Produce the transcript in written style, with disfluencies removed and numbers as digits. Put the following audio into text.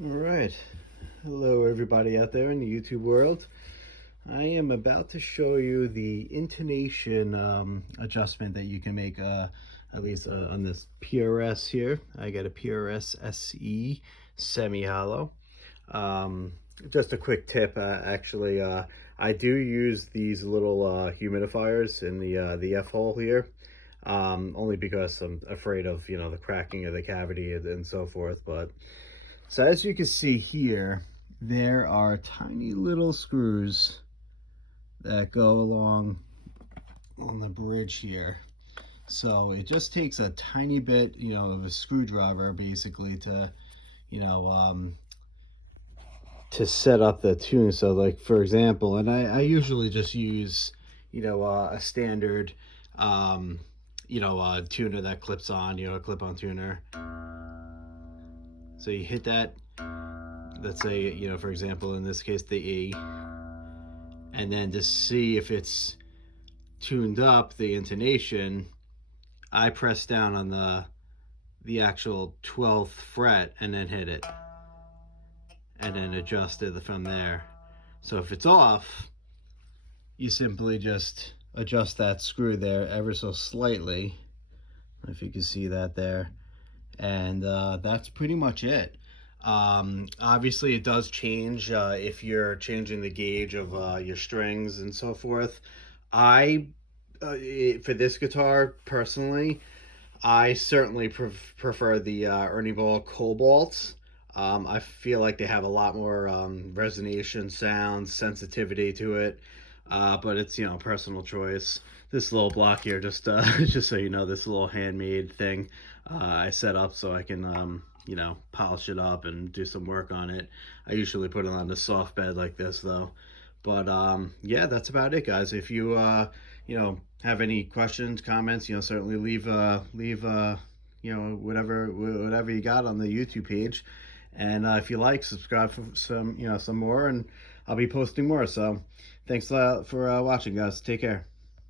All right. Hello, everybody out there in the YouTube world. I am about to show you the intonation adjustment that you can make, at least on this PRS here. I got a PRS SE semi-hollow. Um, just a quick tip, actually, I do use these little humidifiers in the F-hole here, only because I'm afraid of, the cracking of the cavity and so forth, but so as you can see here, there are tiny little screws that go along on the bridge here. So it just takes a tiny bit, of a screwdriver basically you know, um, to set up the tune. So like for example, and I usually just use, a standard, tuner that clips on, a clip-on tuner. So you hit that, let's say, for example, in this case, the E, and then to see if it's tuned up, the intonation, I press down on the actual 12th fret and then hit it, and then adjust it from there. So if it's off, you simply just adjust that screw there ever so slightly, if you can see that there, and that's pretty much it. Obviously it does change if you're changing the gauge of your strings and so forth. I for this guitar personally, I certainly prefer the Ernie Ball Cobalt. I feel like they have a lot more resonation, sound, sensitivity to it, but it's personal choice. This little block here, just just so you know, this little handmade thing I set up so I can polish it up and do some work on it. I usually put it on a soft bed like this though. But yeah, that's about it, guys. If you have any questions, comments, certainly leave whatever you got on the YouTube page. And if you like, subscribe for some more, and I'll be posting more. So thanks a lot for watching, guys. Take care.